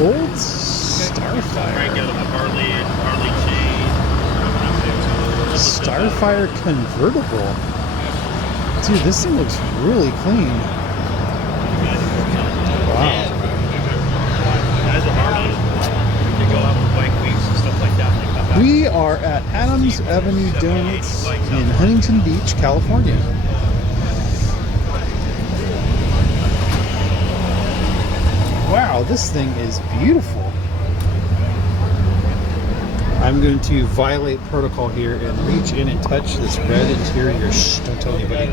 Old Starfire. Starfire convertible. Dude, this thing looks really clean. Wow. We are at Adams Avenue Donuts in Huntington Beach, California. Wow, this thing is beautiful. I'm going to violate protocol here and reach in and touch this red interior. Shh, don't tell anybody.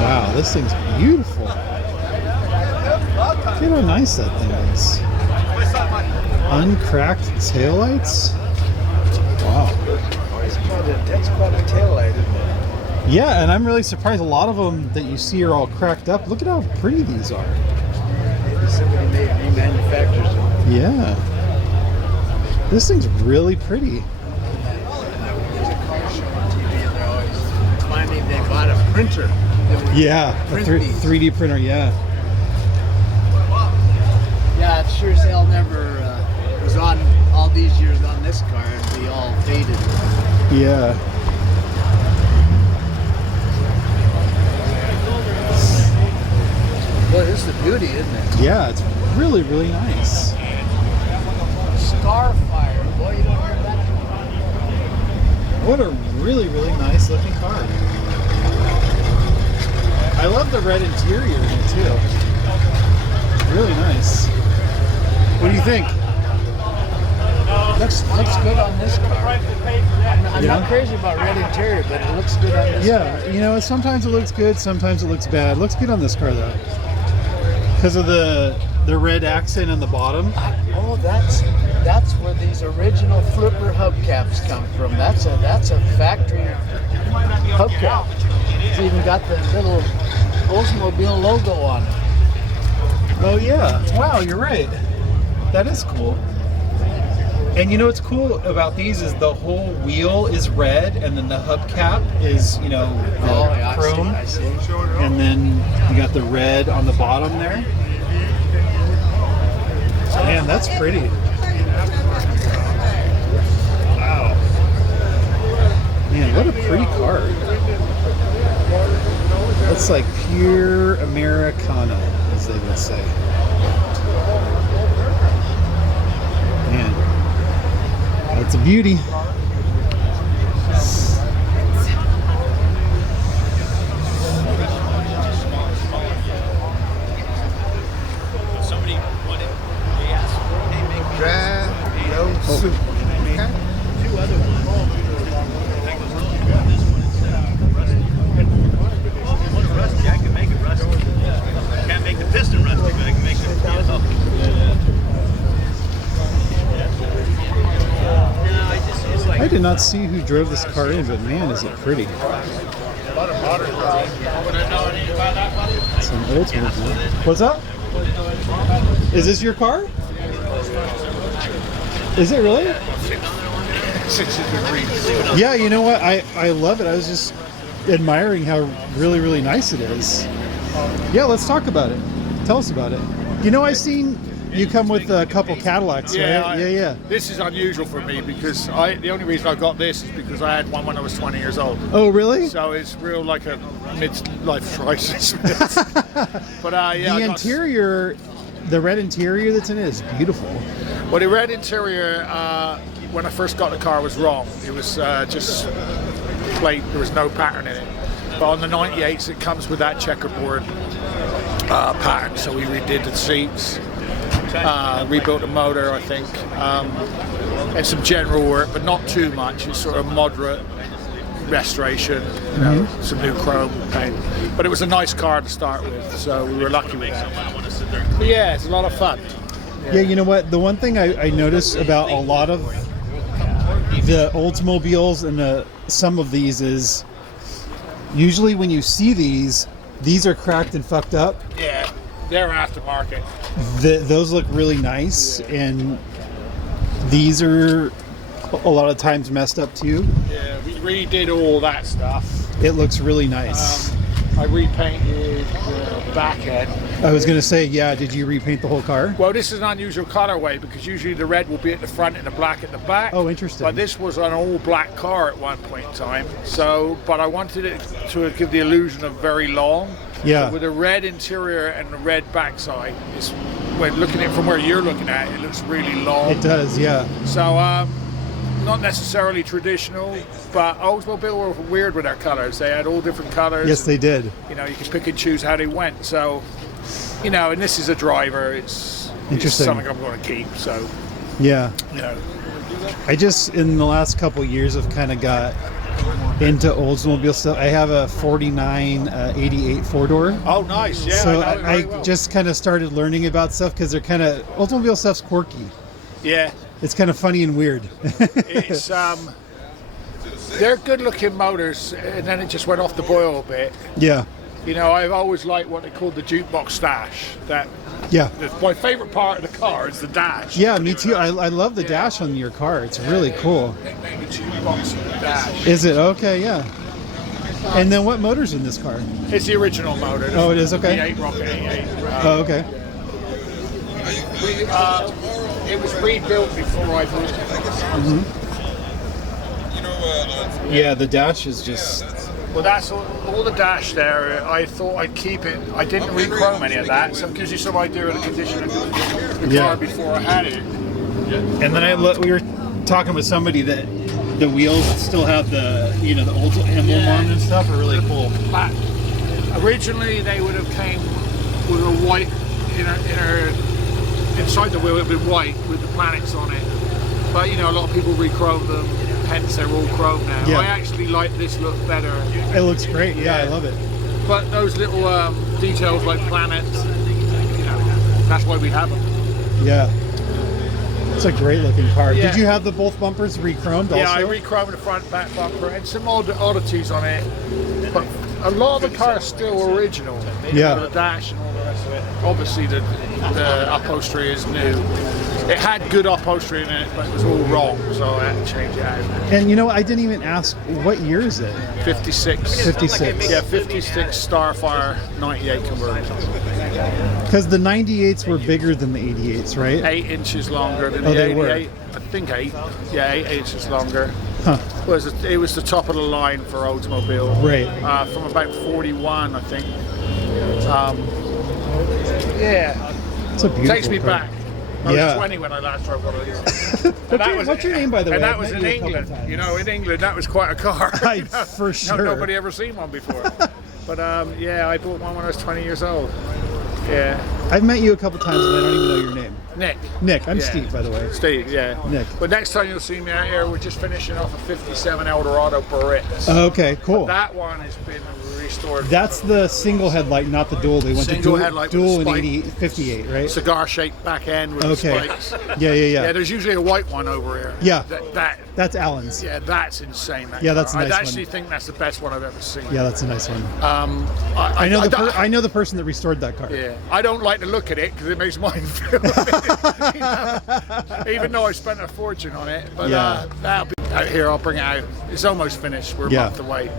Wow, this thing's beautiful. Look how nice that thing is. Uncracked taillights? Wow. That's quite a taillight, isn't it? Yeah, and I'm really surprised. A lot of them that you see are all cracked up. Look at how pretty these are. Maybe somebody remanufactures them. Yeah. This thing's really pretty. There's a car show on TV and they're always claiming they bought a printer. Yeah, a 3D printer, yeah. Yeah, it sure as hell never was on all these years on this car and be all faded. Yeah. Boy, this is a beauty, isn't it? Yeah, it's really, really nice. Starfire. Boy, you don't hear that. What a really, really nice looking car. I love the red interior in it too. Really nice. What do you think? Looks good on this car. I'm not crazy about red interior, but it looks good on this car. Yeah, you know, sometimes it looks good, sometimes it looks bad. Looks good on this car though. Because of the red accent on the bottom. Oh, that's where these original flipper hubcaps come from. That's a factory hubcap. It's even got the little Oldsmobile logo on it. Oh yeah. Wow, you're right. That is cool. And you know what's cool about these is the whole wheel is red, and then the hubcap is, you know, chrome. I see. And then you got the red on the bottom there. Man, that's pretty. Wow. Looks like pure Americana, as they would say. Man, that's a beauty. Soup. Okay. Two other ones. One's rusty. I can make it rusty. Can't make the piston rusty, but I can make it. I did not see who drove this car in, but man, is it pretty. Some Oldsmobile. What's up? Is this your car? Is it really? 60 degrees. Yeah, you know what? I love it. I was just admiring how really, really nice it is. Yeah, let's talk about it. Tell us about it. You know, I've seen you come with a couple Cadillacs, right? Yeah. This is unusual for me because the only reason I got this is because I had one when I was 20 years old. Oh, really? So it's real like a mid-life crisis. But yeah, the interior, the red interior that's in it is beautiful. Well, the red interior, when I first got the car, was wrong. It was just plate. There was no pattern in it. But on the 98s, it comes with that checkerboard pattern. So we redid the seats, rebuilt the motor, I think, and some general work, but not too much. It's sort of moderate restoration, you know, some new chrome paint. But it was a nice car to start with, so we were lucky with that. But yeah, it's a lot of fun. Yeah, you know what? The one thing I notice about a lot of the Oldsmobiles and some of these is usually when you see these are cracked and fucked up. Yeah, they're aftermarket. Those look really nice, and these are a lot of times messed up too. Yeah, we redid all that stuff. It looks really nice. I repainted the back end. I was going to say, yeah, did you repaint the whole car? Well, this is an unusual colorway because usually the red will be at the front and the black at the back. Oh, interesting. But this was an all-black car at one point in time. So, but I wanted it to give the illusion of very long. Yeah. So with a red interior and the red backside, when looking at it from where you're looking at it, it looks really long. It does, yeah. So, not necessarily traditional, but Oldsmobile were weird with their colors. They had all different colors. Yes, they did. You know, you can pick and choose how they went. So, you know, and this is a driver. It's something I'm going to keep. So, yeah. You know, I just in the last couple of years have kind of got into Oldsmobile stuff. I have a 49 88 four-door. Oh, nice. Yeah. So I just kind of started learning about stuff because they're kind of Oldsmobile stuff's quirky. Yeah. It's kind of funny and weird. It's they're good-looking motors, and then it just went off the boil a bit. Yeah. You know, I've always liked what they call the jukebox dash. My favorite part of the car is the dash. Yeah, me too. I love the dash on your car. It's really cool. The jukebox dash. Is it? Okay, yeah. And then what motor's in this car? It's the original motor. Oh, it is? Okay. The 8 Rocket 88. Oh, okay. It was rebuilt before I moved it. Yeah, the dash is just... Well, that's all the dash there. I thought I'd keep it. I didn't re-chrome any of that, so it gives you some idea of the condition of the car before I had it. And then we were talking with somebody that the wheels still have the the old emblem on and stuff are really cool. But originally they would have came with a white inside the wheel. It would have been white with the planets on it. But a lot of people re-chrome them. Hence they're all chrome now. Yeah. I actually like this look better. It looks great. Yeah, I love it. But those little details like planets, that's why we have them. Yeah. It's a great looking car. Yeah. Did you have both bumpers re-chromed also? Yeah, I re-chromed the front back bumper and some oddities on it. But a lot of the car is still original. Yeah. The dash and all the rest of it. Obviously the upholstery is new. It had good upholstery in it, but it was all wrong, so I had to change it out. And I didn't even ask, what year is it? 56. 56. Yeah, 56 Starfire 98 conversion. Because the 98s were bigger than the 88s, right? 8 inches longer than Oh, the they 88. were. I think 8. Yeah, 8 inches longer. It was the top of the line for Oldsmobile. Right. From about 41, I think. Yeah. It's a beautiful Takes me car. back. I Yeah. was 20 when I last drove one of these. What's your name, by the way? And that I've was met in you a couple England. times. You know, in England, that was quite a car. You know? For sure. Nobody ever seen one before. But yeah, I bought one when I was 20 years old. Yeah. I've met you a couple times and I don't even know your name. Nick. Nick, I'm Yeah. Steve, by the way. Steve, yeah. Nick. But next time you'll see me out here, we're just finishing off a 57 Eldorado Barretts. Okay, cool. That one has been restored. That's the single headlight, not the dual. They went Single to dual, headlight with dual the in spike. 58, right? Cigar-shaped back end with Okay. the spikes. Yeah. Yeah, there's usually a white one over here. Yeah. That That's Alan's. yeah, that's insane. That Yeah, that's a car. nice I actually one. think that's the best one I've ever seen. Yeah, that's a nice one. I I know the person that restored that car. Yeah, I don't like to look at it because it makes mine feel. You know, even though I spent a fortune on it, but Yeah. that'll be out here. I'll bring it out. It's almost finished. We're a Yeah. month away,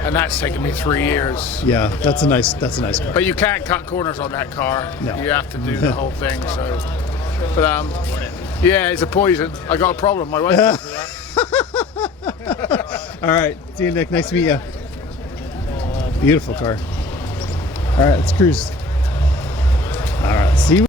and that's taken me 3 years. Yeah, that's a nice car. But you can't cut corners on that car. No. You have to do the whole thing. So, but yeah, it's a poison. I got a problem. My wife told me that. All right, see you, Nick. Nice to meet you. Beautiful car. All right, let's cruise. All right, see you.